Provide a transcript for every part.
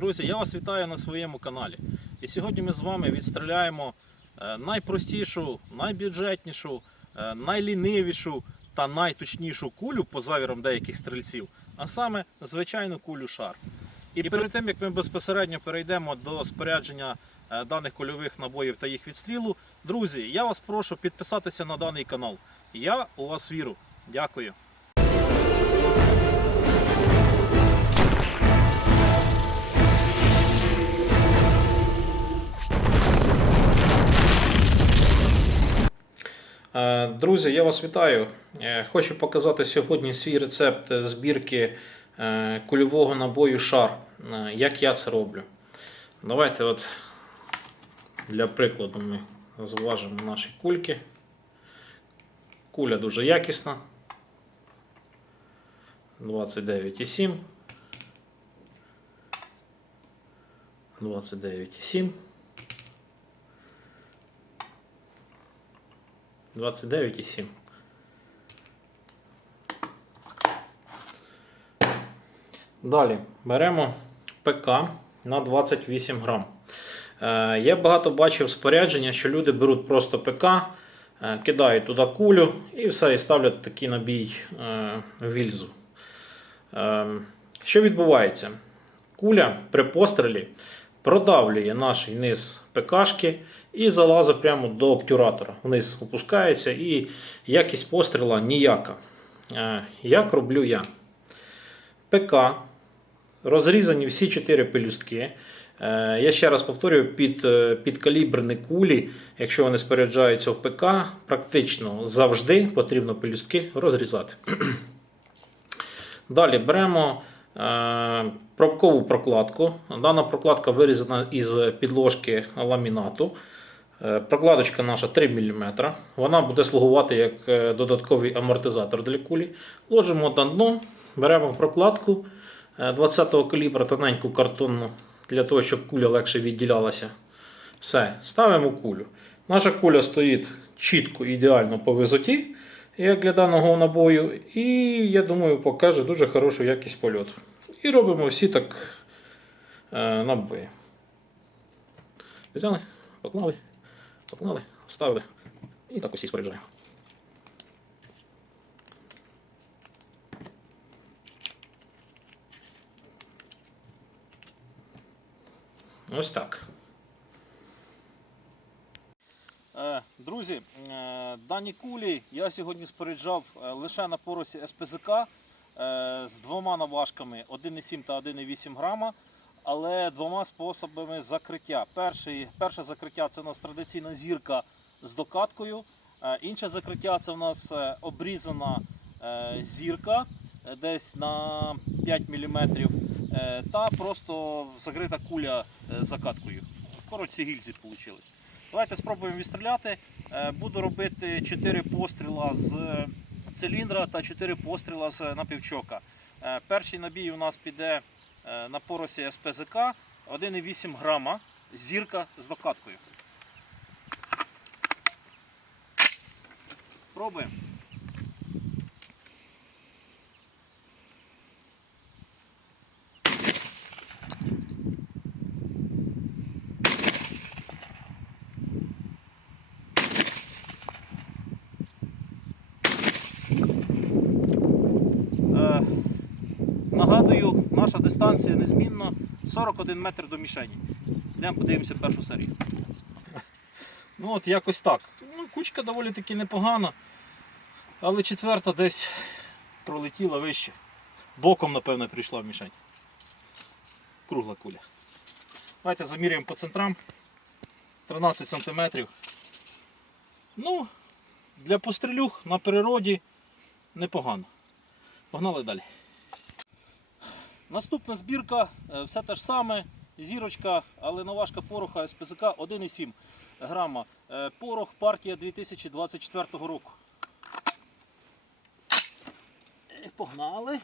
Друзі, я вас вітаю на своєму каналі. І сьогодні ми з вами відстріляємо е, найпростішу, найбюджетнішу, е, найлінивішу та найточнішу кулю по завірам деяких стрільців, а саме звичайну кулю шар. І перед тим як ми безпосередньо перейдемо до спорядження е, даних кульових набоїв та їх відстрілу, друзі, я вас прошу підписатися на даний канал. Я у вас вірю. Дякую. Друзі, я вас вітаю. Е, Хочу показати сьогодні свій рецепт збірки е, кульового набою шар. Е, Як я це роблю. Давайте от для прикладу ми зважимо наші кульки. Куля дуже якісна. 29,7. 29,7. 29,7. Далі беремо ПК на 28 грам. Е, я багато бачив спорядження, що люди беруть просто ПК, е, кидають туди кулю і все, і ставлять такий набій е, вільзу. Що відбувається? Куля при пострілі продавлює наш низ ПКшки і залазить прямо до обтюратора. Вниз опускається і якість постріла ніяка. Е, Як роблю я? ПК розрізані всі 4 пелюстки. Е, Я ще раз повторюю, під, е, калібрні кулі, якщо вони споряджаються в ПК, практично завжди потрібно пелюстки розрізати. Далі беремо пробкову прокладку. Дана прокладка вирізана із підложки ламінату. Е, Прокладочка наша 3 мм. Вона буде слугувати як е, додатковий амортизатор для кулі. Ложимо на дно, беремо прокладку 20-го калібра, тоненьку картонну, для того, щоб куля легше відділялася. Все, ставимо кулю. Наша куля стоїть чітко, ідеально по висоті, як для даного набою, і я думаю, покаже дуже хорошу якість польоту. І робимо всі так е, набої. Взяли, поклали, поклали, вставили. І так усі споряджаємо. Ось так. Е, Друзі, е, дані кулі я сьогодні споряджав е, лише на поросі СПЗК з двома наважками 1,7 та 1,8 грама, але двома способами закриття. Перший, перше закриття це у нас традиційна зірка з докаткою. Е, Інше закриття це у нас е, обрізана е, зірка десь на 5 мм та просто закрита куля закаткою. Коротше, гільзи вийшли. Давайте спробуємо відстріляти. Буду робити 4 постріла з циліндра та 4 постріла з напівчока. Перший набій у нас піде на поросі СПЗК 1,8 грама зірка з докаткою. Пробуємо. Е, Нагадую, наша дистанція незмінна 41 метр до мішені. Йдемо подивимося першу серію. Ну от якось так. Ну, Кучка доволі таки непогана, але четверта десь пролетіла вище. Боком, напевно, прийшла в мішень. Кругла куля. Давайте заміряємо по центрам. 13 см. Ну, для пострілюх на природі непогано. Погнали далі. Наступна збірка, е, все те ж саме, зірочка, але наважка пороха СПЗК 1,7 грама. Е, Порох партія 2024 року. Е, Погнали.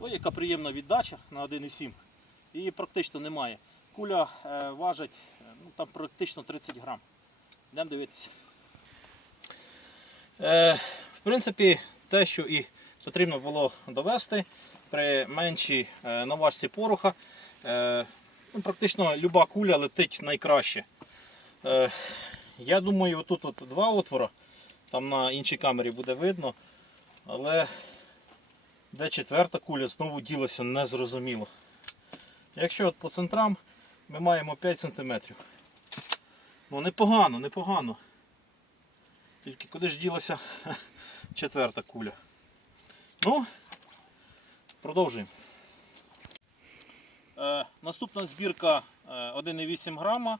Ой, яка приємна віддача на 1,7. Її практично немає. Куля е, важить е, ну, там практично 30 грам. Йдемо дивитися. Е, в принципі, те, що і потрібно було довести при меншій е, наважці пороха. Е, ну, практично люба куля летить найкраще. Е, я думаю, тут два отвора, там на іншій камері буде видно, але де четверта куля знову ділася незрозуміло. Якщо от по центрам ми маємо 5 см. Ну непогано, непогано. Тільки куди ж ділася четверта куля. Ну, продовжуємо. Е, наступна збірка е, 1,8 грама.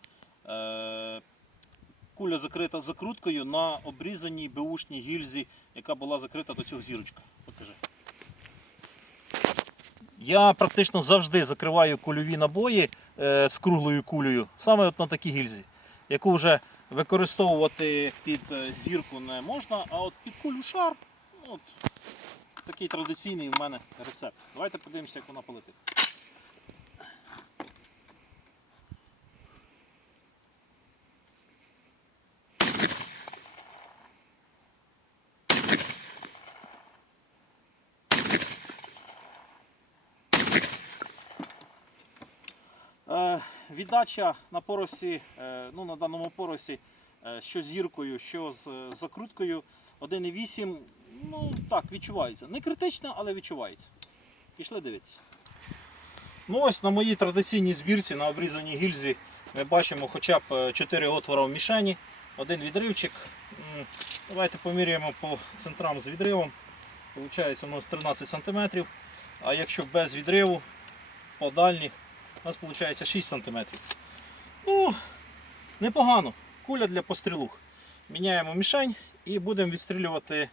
Е, куля закрита закруткою на обрізаній беушній гільзі, яка була закрита до цього зірочка. Покажи. Я практично завжди закриваю кульові набої е, з круглою кулею, саме от на такій гільзі, яку вже використовувати під е, зірку не можна, а от під кулю шар. ну, От, такий традиційний в мене рецепт. Давайте подивимося, як вона полетить. Віддача на поросі, е, ну, на даному поросі, е, що з зіркою, що з е, закруткою 1,8, ну так, відчувається. Не критично, але відчувається. Пішли дивитися. Ну ось на моїй традиційній збірці на обрізаній гільзі ми бачимо хоча б 4 отвора в мішені, один відривчик. Давайте поміряємо по центрам з відривом. Получається у нас 13 см. А якщо без відриву по дальніх у нас виходить 6 см. Ну, непогано. Куля для пострілух. Міняємо мішень і будемо відстрілювати.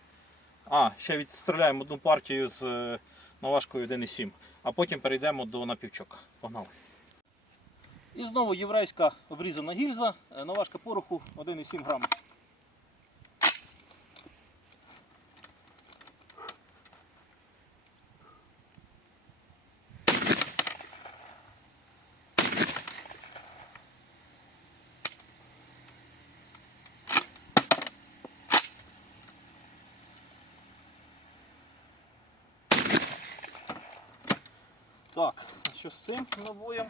А, ще відстріляємо одну партію з е, наважкою 1,7, а потім перейдемо до напівчока. Погнали. І знову єврейська обрізана гільза, е, наважка пороху 1,7 грама. Так, що з цим набоєм?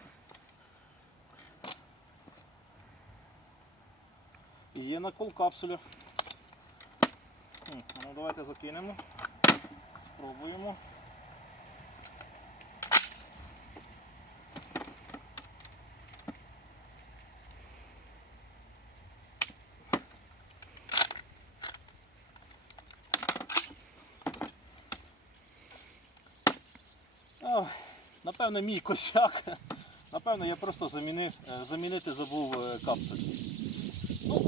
Є накол капсуля. Ну, давайте закинемо. Спробуємо. Ох, Напевно, мій косяк. Напевно, я просто замінив, е, замінити забув е, капсуль. Ну,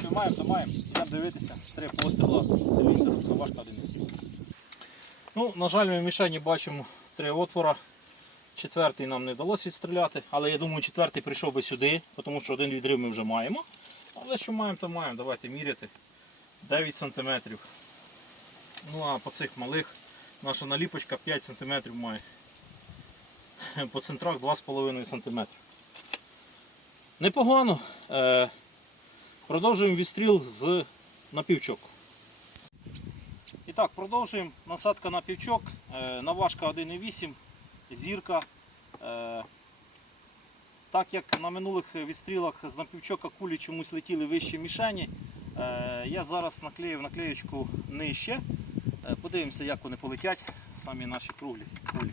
що маємо, то маємо. Йдемо дивитися. Три постріла, циліндр, важка 1,7. Ну, на жаль, ми в мішені бачимо три отвора. Четвертий нам не вдалося відстріляти, але я думаю, четвертий прийшов би сюди, тому що один відрив ми вже маємо. Але що маємо, то маємо. Давайте міряти. 9 см. Ну а по цих малих наша наліпочка 5 см має. По центрах 2,5 см. Непогано. Е, Продовжуємо відстріл з напівчоку. І так, продовжуємо. Насадка на півчок. Е, Наважка 1,8, зірка. Е, Так як на минулих відстрілах з напівчока кулі чомусь летіли вище мішені, я зараз наклеїв наклеєчку нижче. Подивимося, як вони полетять, самі наші круглі кулі.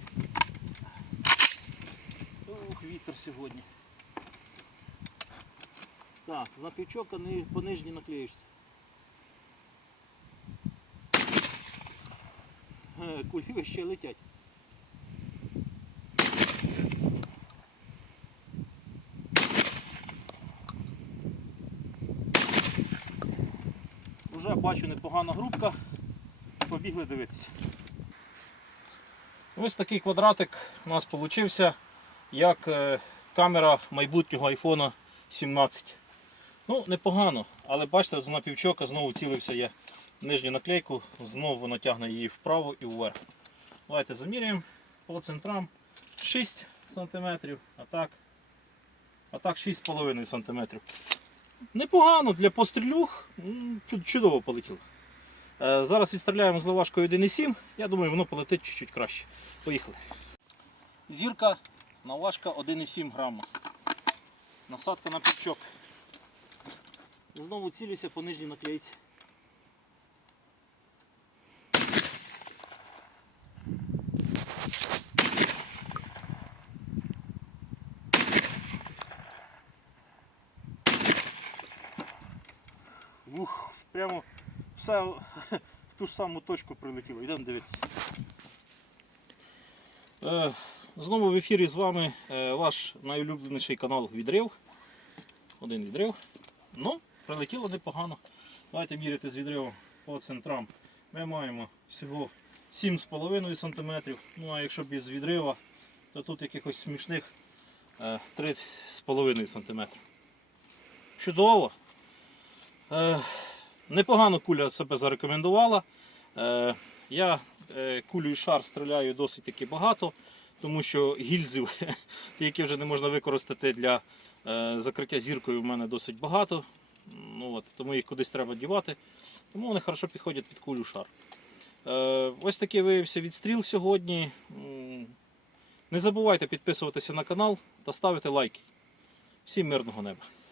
Ух, вітер сьогодні. Так, з напівчока ни- по нижній наклеїшся. Е, Кулі ще летять. Уже бачу непогана грубка. Побігли дивитися. Ось такий квадратик у нас вийшов, як е, камера майбутнього iPhone 17. Ну, непогано, але бачите, з напівчока знову цілився я нижню наклейку, знову вона тягне її вправо і вверх. Давайте заміряємо по центрам 6 см, а так, а так 6,5 см. Непогано для пострілюх. Чудово полетіло. Е, Зараз відстріляємо з лавашкою 1,7. Я думаю, воно полетить чуть-чуть краще. Поїхали. Зірка наважка 1,7 грама. Насадка на пічок. Знову цілюся по нижній наклейці. Ух, прямо все в ту ж саму точку прилетіло. Йдемо дивитися. Е, знову в ефірі з вами е, ваш найулюбленіший канал Відрив. Один відрив. Ну, прилетіло непогано. Давайте міряти з відривом по центрам. Ми маємо всього 7,5 см. Ну а якщо без відрива, то тут якихось смішних е, 3,5 см. Чудово. Е, непогано куля себе зарекомендувала. Е, я е, кулю і шар стріляю досить таки багато, тому що гільзів, які вже не можна використати для е, закриття зіркою, в мене досить багато. Ну, от, тому їх кудись треба дівати. Тому вони хорошо підходять під кулю шар. Е, ось такий виявився відстріл сьогодні. Не забувайте підписуватися на канал та ставити лайки. Всім мирного неба!